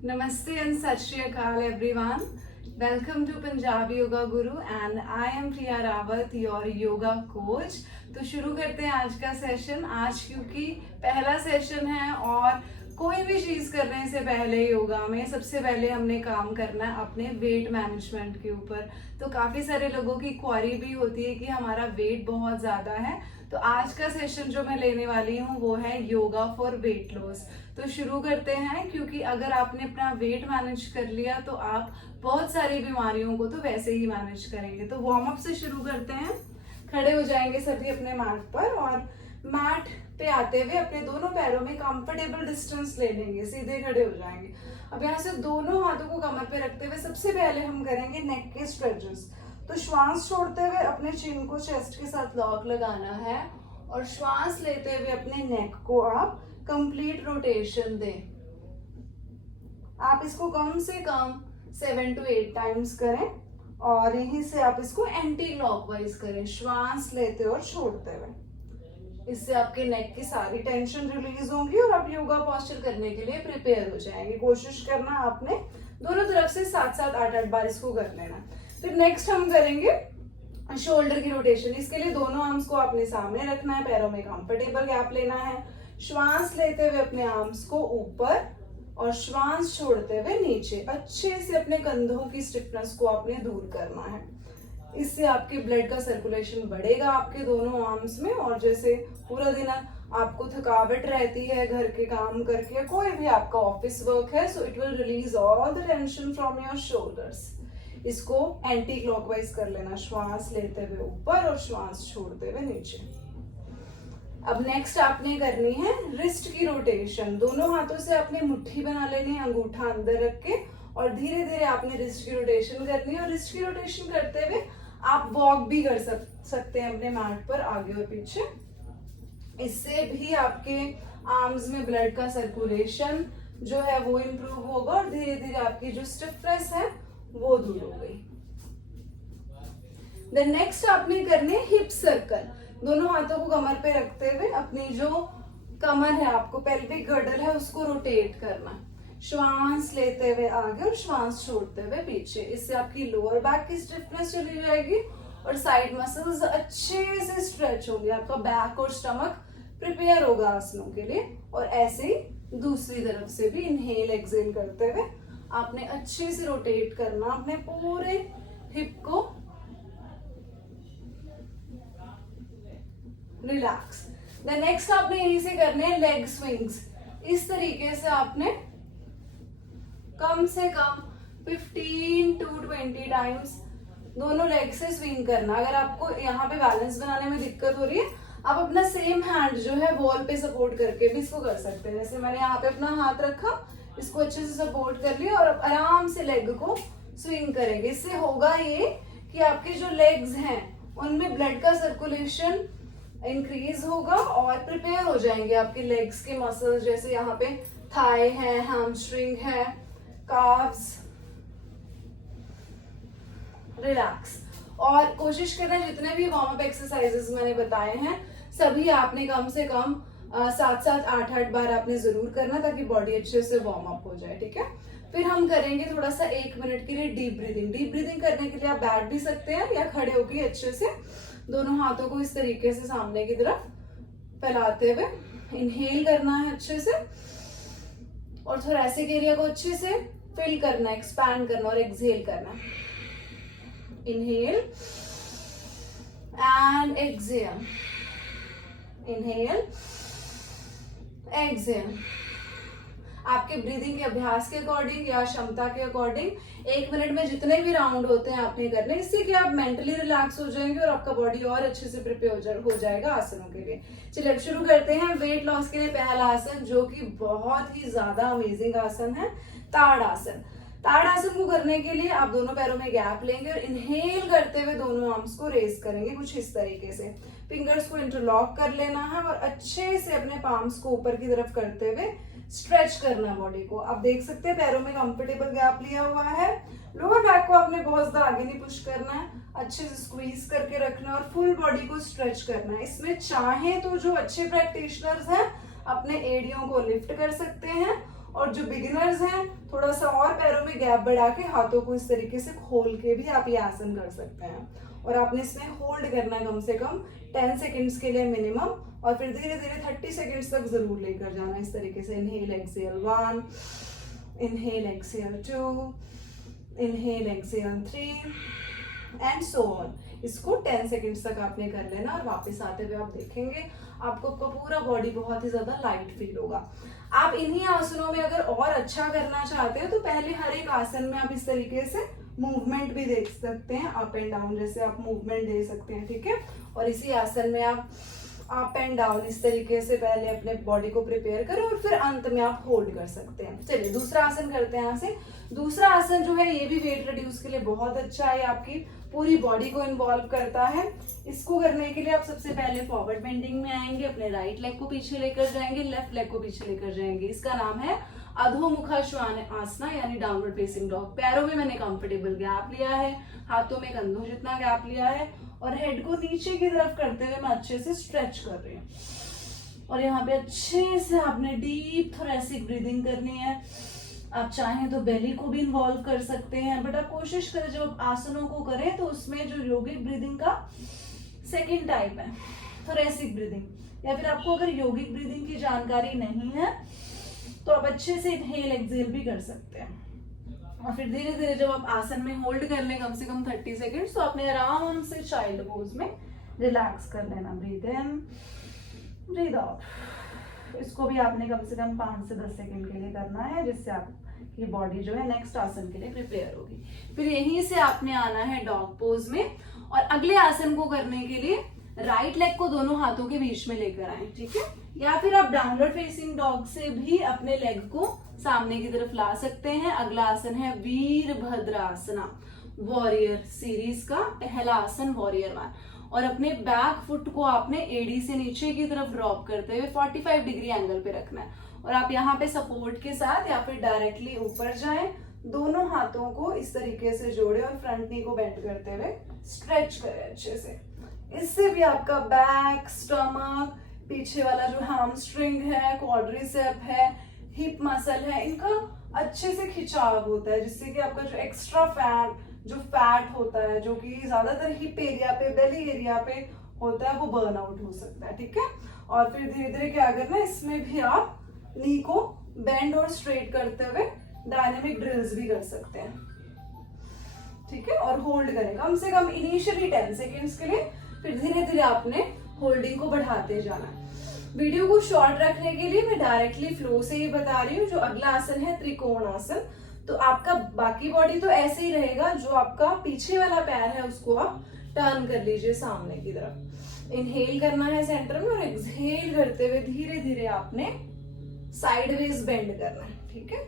Namaste and Sat Shri Akal everyone. Welcome to Punjabi Yoga Guru and I am Priya Rawat, your yoga coach. तो शुरू करते हैं आज का session. आज क्योंकि पहला सेशन है और कोई भी चीज करने से पहले योगा में सबसे पहले हमने काम करना है अपने वेट मैनेजमेंट के ऊपर। तो काफी सारे लोगों की क्वारी भी होती है कि हमारा वेट बहुत ज्यादा है। तो आज का सेशन जो मैं लेने वाली हूँ वो है योगा फॉर वेट लॉस। तो शुरू करते हैं, क्योंकि अगर आपने अपना वेट मैनेज कर लिया तो आप बहुत सारी बीमारियों को तो वैसे ही मैनेज करेंगे। तो वार्म अप से शुरू करते हैं। खड़े हो जाएंगे सभी अपने मैट पर और मैट पे आते हुए अपने दोनों पैरों में कंफर्टेबल डिस्टेंस ले लेंगे, सीधे खड़े हो जाएंगे। अब यहाँ से दोनों हाथों को कमर पे रखते हुए सबसे पहले हम करेंगे नेक के स्ट्रेचेस। तो श्वास छोड़ते हुए अपने चिन को चेस्ट के साथ लॉक लगाना है और श्वास लेते हुए अपने नेक को आप कंप्लीट रोटेशन दें। आप इसको कम से कम 7 to 8 टाइम्स करें और यहीं से आप इसको एंटी क्लॉकवाइज करें, श्वास लेते और छोड़ते हुए। इससे आपके नेक की सारी टेंशन रिलीज होंगी और आप योगा पोस्चर करने के लिए प्रिपेयर हो जाएंगे। कोशिश करना आपने दोनों तरफ से 7-7 8-8 बार इसको कर लेना। फिर नेक्स्ट हम करेंगे शोल्डर की रोटेशन। इसके लिए दोनों आर्म्स को आपने सामने रखना है, पैरों में कंफर्टेबल गैप लेना है। श्वास लेते हुए अपने आर्म्स को ऊपर और श्वास छोड़ते हुए नीचे। अच्छे से अपने कंधों की स्टिफनेस को आपने दूर करना है। इससे आपके ब्लड का सर्कुलेशन बढ़ेगा आपके दोनों आर्म्स में। और जैसे पूरा दिन आपको थकावट रहती है घर के काम करके, कोई भी आपका ऑफिस वर्क है, so it will release all the tension from your shoulders. इसको एंटी क्लॉकवाइज कर लेना, श्वास लेते हुए ऊपर और श्वास छोड़ते हुए नीचे। अब नेक्स्ट आपने करनी है रिस्ट की रोटेशन। दोनों हाथों से आपने मुट्ठी बना लेनी है, अंगूठा अंदर रख के, और धीरे धीरे आपने रिस्ट की रोटेशन करनी है। और रिस्ट की रोटेशन करते हुए आप वॉक भी कर सकते हैं अपने मैट पर आगे और पीछे। इससे भी आपके आर्म्स में ब्लड का सर्कुलेशन जो है वो इम्प्रूव होगा और धीरे धीरे आपकी जो स्टिफनेस है वो दूर हो गई। देन नेक्स्ट आपने करने हिप सर्कल। दोनों हाथों को कमर पे रखते हुए अपनी जो कमर है, आपको पेल्विक गर्डल है, उसको रोटेट करना। श्वास लेते हुए आगे और श्वास छोड़ते हुए पीछे। इससे आपकी लोअर बैक की स्टिफनेस चली जाएगी और साइड मसल्स अच्छे से स्ट्रेच होंगे। आपका बैक और स्टमक प्रिपेयर होगा आसनों के लिए। और ऐसे ही दूसरी तरफ से भी इनहेल एक्सहेल करते हुए आपने अच्छे से रोटेट करना अपने पूरे हिप को। रिलैक्स। देन नेक्स्ट आपने यहीं से करने हैं लेग स्विंग्स। इस तरीके से आपने कम से कम 15 to 20 टाइम्स दोनों लेग से स्विंग करना। अगर आपको यहाँ पे बैलेंस बनाने में दिक्कत हो रही है, आप अपना सेम हैंड जो है वॉल पे सपोर्ट करके भी इसको कर सकते हैं। जैसे मैंने यहाँ पे अपना हाथ रखा, इसको अच्छे से सपोर्ट कर लिया और अब आराम से लेग को स्विंग करेंगे। इससे होगा ये कि आपके जो लेग्स हैं उनमें ब्लड का सर्कुलेशन इंक्रीज होगा और प्रिपेयर हो जाएंगे आपके लेग्स के मसल्स, जैसे यहाँ पे थाई है, हैमस्ट्रिंग है, काफ्स। रिलैक्स। और कोशिश करना जितने भी वार्म अप एक्सरसाइजेस मैंने बताए हैं सभी आपने कम से कम 7-7 8-8 बार आपने जरूर करना, ताकि बॉडी अच्छे से वार्म अप हो जाए। ठीक है। फिर हम करेंगे थोड़ा सा 1 मिनट के लिए डीप ब्रीदिंग। डीप ब्रीदिंग करने के लिए आप बैठ भी सकते हैं या खड़े होकर अच्छे से दोनों हाथों को इस तरीके से सामने की तरफ फैलाते हुए इनहेल करना है अच्छे से और थोरैसिक एरिया को अच्छे से फिल करना, एक्सपैंड करना और एक्सहेल करना। Inhale and exhale, inhale exhale. आपके ब्रीदिंग के अभ्यास के अकॉर्डिंग या क्षमता के अकॉर्डिंग 1 मिनट में जितने भी राउंड होते हैं आपने करने। इससे कि आप मेंटली रिलैक्स हो जाएंगे और आपका बॉडी और अच्छे से प्रिपेयर हो जाएगा आसनों के लिए। चलिए अब शुरू करते हैं वेट लॉस के लिए पहला आसन, जो कि बहुत ही ज्यादा अमेजिंग आसन है, ताड़ आसन। ताड़ आसन को करने के लिए आप दोनों पैरों में गैप लेंगे और इनहेल करते हुए दोनों आर्म्स को रेज करेंगे कुछ इस तरीके से। फिंगर्स को इंटरलॉक कर लेना है और अच्छे से अपने पाम्स को ऊपर की तरफ करते हुए स्ट्रेच करना बॉडी को। आप देख सकते हैं पैरों में कंफर्टेबल गैप लिया हुआ है। लोअर बैक को आपने बहुत ज्यादा आगे नहीं पुश करना है, अच्छे से स्क्वीज करके रखना और फुल बॉडी को स्ट्रेच करना है। इसमें चाहे तो जो अच्छे प्रैक्टिशनर्स हैं अपने एड़ियों को लिफ्ट कर सकते हैं और जो बिगिनर्स हैं थोड़ा सा और पैरों में गैप बढ़ा के हाथों को इस तरीके से खोल के भी आप ये आसन कर सकते हैं। और आपने इसमें होल्ड करना है कम से कम 10 सेकेंड्स के लिए मिनिमम, और फिर धीरे धीरे 30 सेकेंड्स तक जरूर लेकर जाना इस तरीके से। Inhale exhale 1, inhale exhale 2, inhale exhale 3 and so on. इसको 10 सेकेंड्स तक आपने कर लेना और वापस आते हुए आप देखेंगे आपको आपका पूरा बॉडी बहुत ही ज्यादा लाइट फील होगा। आप इन्हीं आसनों में अगर और अच्छा करना चाहते हो तो पहले हर एक आसन में आप इस तरीके से मूवमेंट भी देख सकते हैं, अप एंड डाउन जैसे आप मूवमेंट दे सकते हैं, ठीक है। और इसी आसन में आप अप एंड डाउन इस तरीके से पहले अपने बॉडी को प्रिपेयर करें और फिर अंत में आप होल्ड कर सकते हैं। चलिए दूसरा आसन करते हैं। यहाँ से दूसरा आसन जो है ये भी वेट रिड्यूस के लिए बहुत अच्छा है, आपकी पूरी बॉडी को इन्वॉल्व करता है। इसको करने के लिए आप सबसे पहले फॉरवर्ड बेंडिंग में आएंगे, अपने राइट लेग को पीछे लेकर जाएंगे, लेफ्ट लेग को पीछे लेकर जाएंगे। इसका नाम है अधोमुखा श्वानासना यानी डाउनवर्ड फेसिंग डॉग। पैरों में मैंने कंफर्टेबल गैप लिया है, हाथों में कंधों जितना गैप लिया है और हेड को नीचे की तरफ करते हुए मैं अच्छे से स्ट्रेच कर रही हूँ। और यहाँ पे अच्छे से आपने डीप थोरेसिक ब्रीदिंग करनी है। आप चाहें तो बेली को भी इन्वॉल्व कर सकते हैं, बट आप कोशिश करें जब आप आसनों को करें तो उसमें जो योगिक ब्रीदिंग का सेकेंड टाइप है थोरेसिक ब्रीदिंग। या फिर आपको अगर योगिक ब्रीदिंग की जानकारी नहीं है तो आप अच्छे से इनहेल एक्सहेल भी कर सकते हैं। और फिर धीरे धीरे जब आप आसन में होल्ड कर लें कम से कम 30 सेकेंड्स तो अपने आराम से चाइल्ड पोज में रिलैक्स कर लेना। ब्रीथ इन, ब्रीथ आउट। इसको भी आपने कम से कम 5 से 10 सेकेंड के लिए करना है, जिससे आपकी बॉडी जो है नेक्स्ट आसन के लिए प्रिपेयर होगी। फिर यहीं से आपने आना है डॉग पोज में और अगले आसन को करने के लिए राइट लेग को दोनों हाथों के बीच में लेकर आए, ठीक है। या फिर आप डाउनवर्ड फेसिंग डॉग से भी अपने लेग को सामने की तरफ ला सकते हैं। अगला आसन है वीरभद्रासना, वॉरियर सीरीज का पहला आसन, वॉरियर 1। और अपने बैक फुट को आपने एडी से नीचे की तरफ ड्रॉप करते हुए 45 डिग्री एंगल पे रखना है। और आप यहाँ पे सपोर्ट के साथ या फिर डायरेक्टली ऊपर जाएं, दोनों हाथों को इस तरीके से जोड़े और फ्रंट नी को बेंड करते हुए स्ट्रेच करें अच्छे से। इससे भी आपका बैक, स्टमक, पीछे वाला जो हैमस्ट्रिंग है, क्वाड्रिसेप है, हिप मसल है, इनका अच्छे से खिंचाव होता है, जिससे कि आपका जो एक्स्ट्रा फैट होता है जो कि ज्यादातर हिप एरिया पे, बेली एरिया पे होता है, वो बर्न आउट हो सकता है, ठीक है। और फिर धीरे धीरे क्या करना है, इसमें भी आप नी को बेंड और स्ट्रेट करते हुए डायनेमिक ड्रिल्स भी कर सकते हैं, ठीक है। और होल्ड करें कम से कम इनिशियली 10 सेकेंड्स के लिए, फिर धीरे धीरे आपने होल्डिंग को बढ़ाते जाना है। वीडियो को शॉर्ट रखने के लिए मैं डायरेक्टली फ्लो से ही बता रही हूँ। जो अगला आसन है त्रिकोण आसन, तो आपका बाकी बॉडी तो ऐसे ही रहेगा, जो आपका पीछे वाला पैर है उसको आप टर्न कर लीजिए सामने की तरफ। इनहेल करना है सेंटर में और एक्सहेल करते हुए धीरे धीरे आपने साइडवेज बेंड करना है, ठीक है।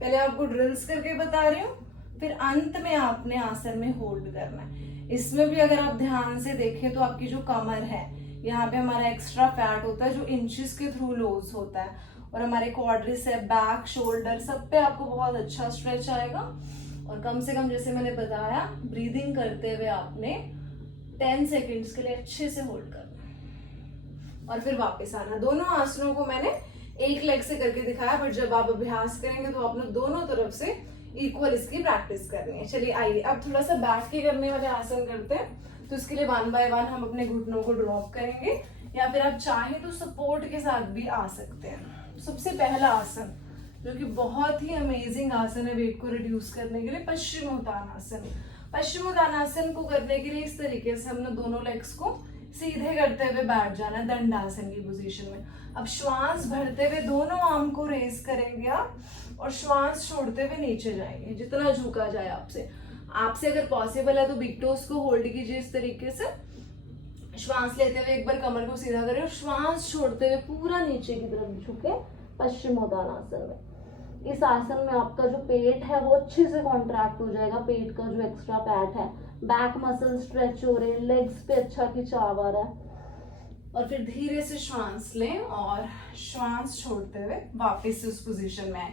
पहले आपको ड्रिल्स करके बता रही हूँ, फिर अंत में आपने आसन में होल्ड करना है। इसमें भी अगर आप ध्यान से देखें तो आपकी जो कमर है, यहाँ पे हमारा एक्स्ट्रा फैट होता है जो इंचेस के थ्रू लॉस होता है, और हमारे क्वाड्रिसेप, बैक, शोल्डर सब पे आपको बहुत अच्छा स्ट्रेच आएगा। और कम से कम जैसे मैंने बताया, ब्रीदिंग करते हुए आपने 10 सेकेंड्स के लिए अच्छे से होल्ड करना और फिर वापस आना। दोनों आसनों को मैंने एक लेग से करके दिखाया, बट जब आप अभ्यास करेंगे तो आपने दोनों तरफ से इक्वल इसकी प्रैक्टिस करनी है। चलिए आइए अब थोड़ा सा बैठ के करने वाले आसन करते हैं। तो इसके लिए 1 बाय 1 हम अपने घुटनों को ड्रॉप करेंगे, या फिर आप चाहें तो सपोर्ट के साथ भी आ सकते हैं। सबसे पहला आसन जो कि बहुत ही अमेजिंग आसन है वेट को रिड्यूस करने के लिए, पश्चिमोत्तानासन। पश्चिमोत्तानासन को करने के लिए इस तरीके से हमने दोनों लेग्स को सीधे करते हुए बैठ जाना है दंडासन की पोजीशन में। अब श्वास भरते हुए दोनों आर्म को रेज करेंगे आप, और श्वास छोड़ते हुए नीचे जाएंगे जितना झुका जाए आपसे अगर पॉसिबल है तो बिग टोस को होल्ड कीजिए इस तरीके से। श्वास लेते हुए एक बार कमर को सीधा करें और श्वास छोड़ते हुए पूरा नीचे की तरफ झुके पश्चिमोत्तानासन में। इस आसन में आपका जो पेट है वो अच्छे से कॉन्ट्रैक्ट हो जाएगा, पेट का जो एक्स्ट्रा फैट है, बैक मसल स्ट्रेच हो रहे हैं, लेग्स पे अच्छा खिंचाव आ रहा है। और फिर धीरे से श्वास लें और श्वास छोड़ते हुए वापस से उस पोजीशन में आए।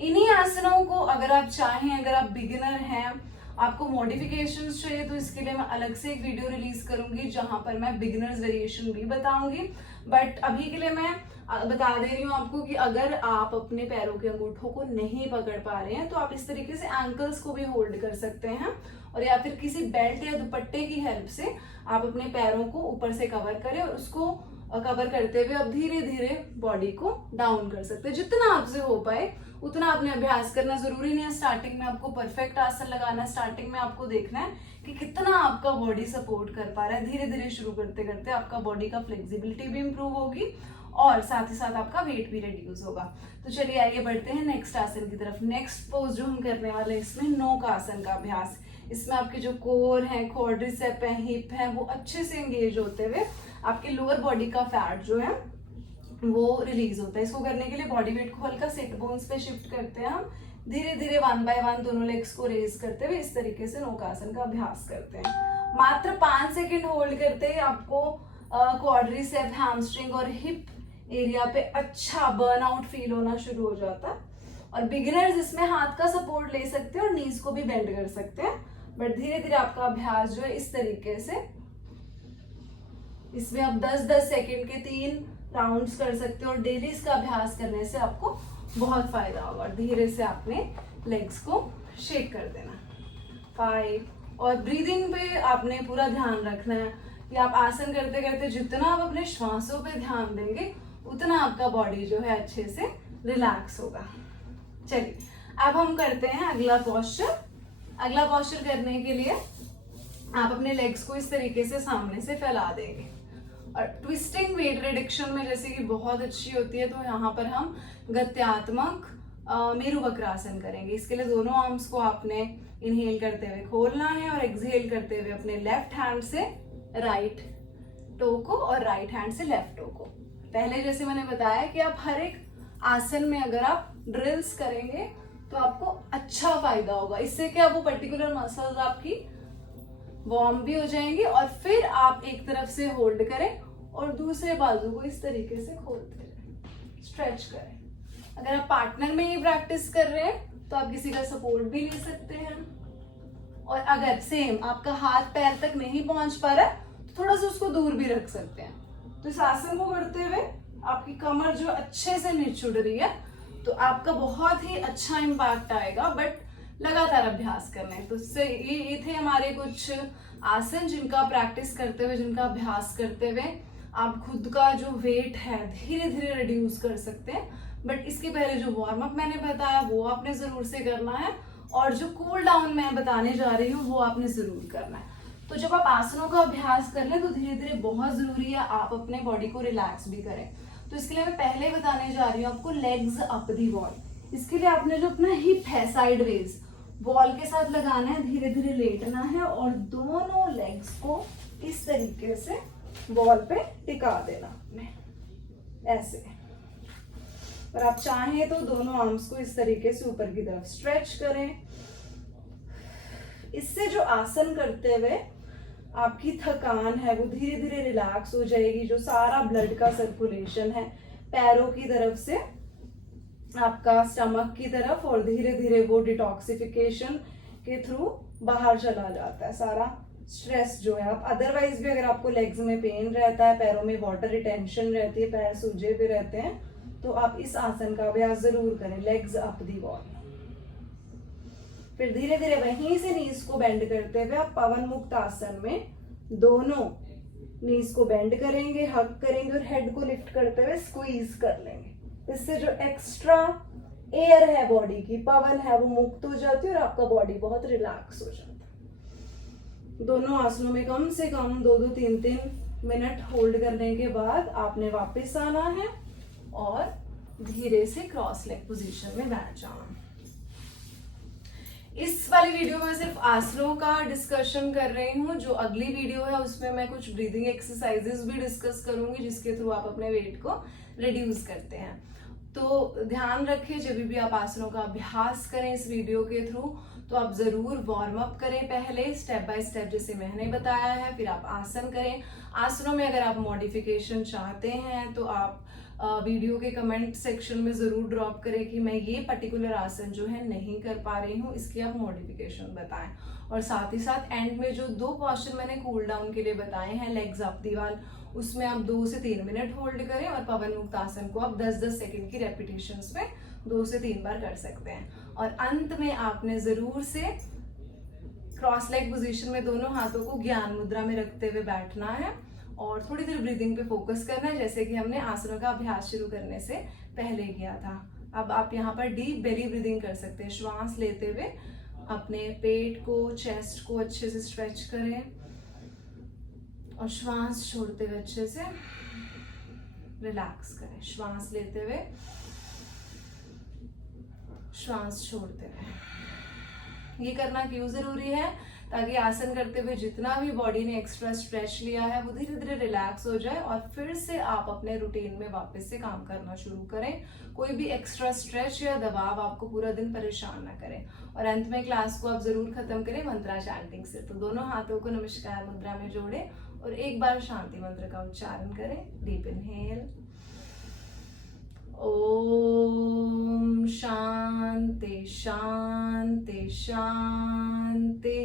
इन्हीं आसनों को अगर आप चाहें, अगर आप बिगिनर हैं, आपको मॉडिफिकेशंस चाहिए, तो इसके लिए मैं अलग से एक वीडियो रिलीज करूंगी जहां पर मैं बिगिनर्स वेरिएशन भी बताऊंगी। बट अभी के लिए मैं बता दे रही हूँ आपको कि अगर आप अपने पैरों के अंगूठों को नहीं पकड़ पा रहे हैं तो आप इस तरीके से एंकल्स को भी होल्ड कर सकते हैं, और या फिर किसी बेल्ट या दुपट्टे की हेल्प से आप अपने पैरों को ऊपर से कवर करें, और उसको कवर करते हुए आप धीरे धीरे बॉडी को डाउन कर सकते हैं। जितना आपसे हो पाए उतना आपने अभ्यास करना। जरूरी नहीं है स्टार्टिंग में आपको परफेक्ट आसन लगाना है, स्टार्टिंग में आपको देखना है कि कितना आपका बॉडी सपोर्ट कर पा रहा है। धीरे धीरे शुरू करते करते आपका बॉडी का फ्लेक्सिबिलिटी भी इंप्रूव होगी और साथ ही साथ आपका वेट भी रिड्यूस होगा। तो चलिए आइए बढ़ते हैं नेक्स्ट आसन की तरफ। नेक्स्ट पोज जो हम करने वाले हैं इसमें नोक आसन का अभ्यास। इसमें आपके जो कोर है, क्वाड्रिसेप है, हिप है, वो अच्छे से एंगेज होते हुए आपके लोअर बॉडी का फैट जो है वो रिलीज होता है। इसको करने के लिए बॉडी वेट को हल्का सिट बोन्स पे शिफ्ट करते हैं हम। धीरे धीरे 1 बाय 1 दोनों लेग्स को रेज करते हुए इस तरीके से नौकासन का अभ्यास करते हैं। मात्र 5 सेकेंड होल्ड करते ही आपको क्वाड्रिसेप, हैमस्ट्रिंग और हिप एरिया पे अच्छा बर्नआउट फील होना शुरू हो जाता है। और बिगिनर्स इसमें हाथ का सपोर्ट ले सकते हैं और नीज को भी बेंड कर सकते हैं, बट धीरे धीरे आपका अभ्यास जो है इस तरीके से, इसमें आप 10-10 सेकेंड के 3 राउंड्स कर सकते हो और डेली इसका अभ्यास करने से आपको बहुत फायदा होगा। और धीरे से आपने लेग्स को शेक कर देना। 5 और ब्रीदिंग पे आपने पूरा ध्यान रखना है कि आप आसन करते करते जितना आप अपने श्वासों पे ध्यान देंगे उतना आपका बॉडी जो है अच्छे से रिलैक्स होगा। चलिए अब हम करते हैं अगला पोस्चर। अगला पोस्चर करने के लिए आप अपने लेग्स को इस तरीके से सामने से फैला देंगे और ट्विस्टिंग वेट रिडक्शन में जैसे कि बहुत अच्छी होती है, तो यहाँ पर हम गत्यात्मक मेरु वक्रासन करेंगे। इसके लिए दोनों आर्म्स को आपने इनहेल करते हुए खोलना है और एक्सहेल करते हुए अपने लेफ्ट हैंड से राइट टो को और राइट हैंड से लेफ्ट टो को। पहले जैसे मैंने बताया कि आप हर एक आसन में अगर आप ड्रिल्स करेंगे तो आपको अच्छा फायदा होगा। इससे क्या वो पर्टिकुलर मसल्स आपकी वार्म भी हो जाएंगे और फिर आप एक तरफ से होल्ड करें और दूसरे बाजू को इस तरीके से खोलते रहें, स्ट्रेच करें। अगर आप पार्टनर में ये प्रैक्टिस कर रहे हैं तो आप किसी का सपोर्ट भी ले सकते हैं। और अगर सेम आपका हाथ पैर तक नहीं पहुंच पा रहा तो थोड़ा सा उसको दूर भी रख सकते हैं। तो इस आसन को करते हुए आपकी कमर जो अच्छे से निचुड़ रही है तो आपका बहुत ही अच्छा इम्पैक्ट आएगा, बट लगातार अभ्यास करना है। तो इससे ये थे हमारे कुछ आसन जिनका प्रैक्टिस करते हुए, जिनका अभ्यास करते हुए आप खुद का जो वेट है धीरे धीरे रिड्यूस कर सकते हैं। बट इसके पहले जो वार्म अप मैंने बताया वो आपने जरूर से करना है, और जो कूल डाउन मैं बताने जा रही हूँ वो आपने जरूर करना है। तो जब आप आसनों का अभ्यास कर लें तो धीरे धीरे बहुत जरूरी है आप अपने बॉडी को रिलैक्स भी करें। तो इसके लिए मैं पहले बताने जा रही हूँ आपको लेग्स अप दी वॉल। इसके लिए आपने जो अपना हिप है साइड वेज वॉल के साथ लगाना है, धीरे धीरे लेटना है और दोनों लेग्स को इस तरीके से वॉल पे टिका देना अपने ऐसे। और आप चाहें तो दोनों आर्म्स को इस तरीके से ऊपर की तरफ स्ट्रेच करें। इससे जो आसन करते हुए आपकी थकान है वो धीरे धीरे रिलैक्स हो जाएगी। जो सारा ब्लड का सर्कुलेशन है पैरों की तरफ से आपका स्टमक की तरफ, और धीरे धीरे वो डिटॉक्सिफिकेशन के थ्रू बाहर चला जाता है सारा स्ट्रेस जो है। आप अदरवाइज भी अगर आपको लेग्स में पेन रहता है, पैरों में वाटर रिटेंशन रहती है, पैर सूजे भी रहते हैं, तो आप इस आसन का अभ्यास जरूर करें, लेग्स अप दी वॉल। फिर धीरे धीरे वहीं से नीज को बेंड करते हुए आप पवन मुक्त आसन में दोनों नीज को बेंड करेंगे, हक करेंगे और हेड को लिफ्ट करते हुए स्क्वीज कर लेंगे। इससे जो एक्स्ट्रा एयर है बॉडी की, पवन है, वो मुक्त हो जाती है और आपका बॉडी बहुत रिलैक्स हो जाता है। दोनों आसनों में कम से कम 2-2, 3-3 मिनट होल्ड करने के बाद आपने वापस आना है और धीरे से क्रॉस लेग पोजीशन में बैठ जाना। इस वाली वीडियो में सिर्फ आसनों का डिस्कशन कर रही हूँ। जो अगली वीडियो है उसमें मैं कुछ ब्रीदिंग एक्सरसाइजेस भी डिस्कस करूंगी जिसके थ्रू आप अपने वेट को रिड्यूस करते हैं। तो ध्यान रखें जब भी आप आसनों का अभ्यास करें इस वीडियो के थ्रू तो आप जरूर वार्म अप करें पहले स्टेप बाय स्टेप जैसे मैंने बताया है, फिर आप आसन करें। आसनों में अगर आप मॉडिफिकेशन चाहते हैं तो आप वीडियो के कमेंट सेक्शन में ज़रूर ड्रॉप करें कि मैं ये पर्टिकुलर आसन जो है नहीं कर पा रही हूँ, इसकी आप मॉडिफिकेशन बताएं। और साथ ही साथ एंड में जो 2 पोस्चर मैंने कूल डाउन के लिए बताए हैं, लेग्स अप दीवार, उसमें आप 2 से 3 मिनट होल्ड करें और पवन मुक्त आसन को आप 10-10 सेकंड की रेपिटेशंस में 2 से 3 बार कर सकते हैं। और अंत में आपने ज़रूर से क्रॉस लेग पोजीशन में दोनों हाथों को ज्ञान मुद्रा में रखते हुए बैठना है और थोड़ी देर ब्रीदिंग पे फोकस करना है, जैसे कि हमने आसनों का अभ्यास शुरू करने से पहले किया था। अब आप यहाँ पर डीप बेली ब्रीदिंग कर सकते हैं। श्वास लेते हुए अपने पेट को, चेस्ट को अच्छे से स्ट्रेच करें और श्वास छोड़ते हुए अच्छे से रिलैक्स करें। श्वास लेते हुए, श्वास छोड़ते हुए। ये करना क्यों जरूरी है? ताकि आसन करते हुए जितना भी बॉडी ने एक्स्ट्रा स्ट्रेच लिया है वो धीरे धीरे रिलैक्स हो जाए और फिर से आप अपने रूटीन में वापस से काम करना शुरू करें। कोई भी एक्स्ट्रा स्ट्रेच या दबाव आपको पूरा दिन परेशान ना करें। और अंत में क्लास को आप जरूर खत्म करें मंत्रा चैंटिंग से। तो दोनों हाथों को नमस्कार मुद्रा में जोड़ें और एक बार शांति मंत्र का उच्चारण करें। डीप इनहेल, ओम शांति शांति शांति।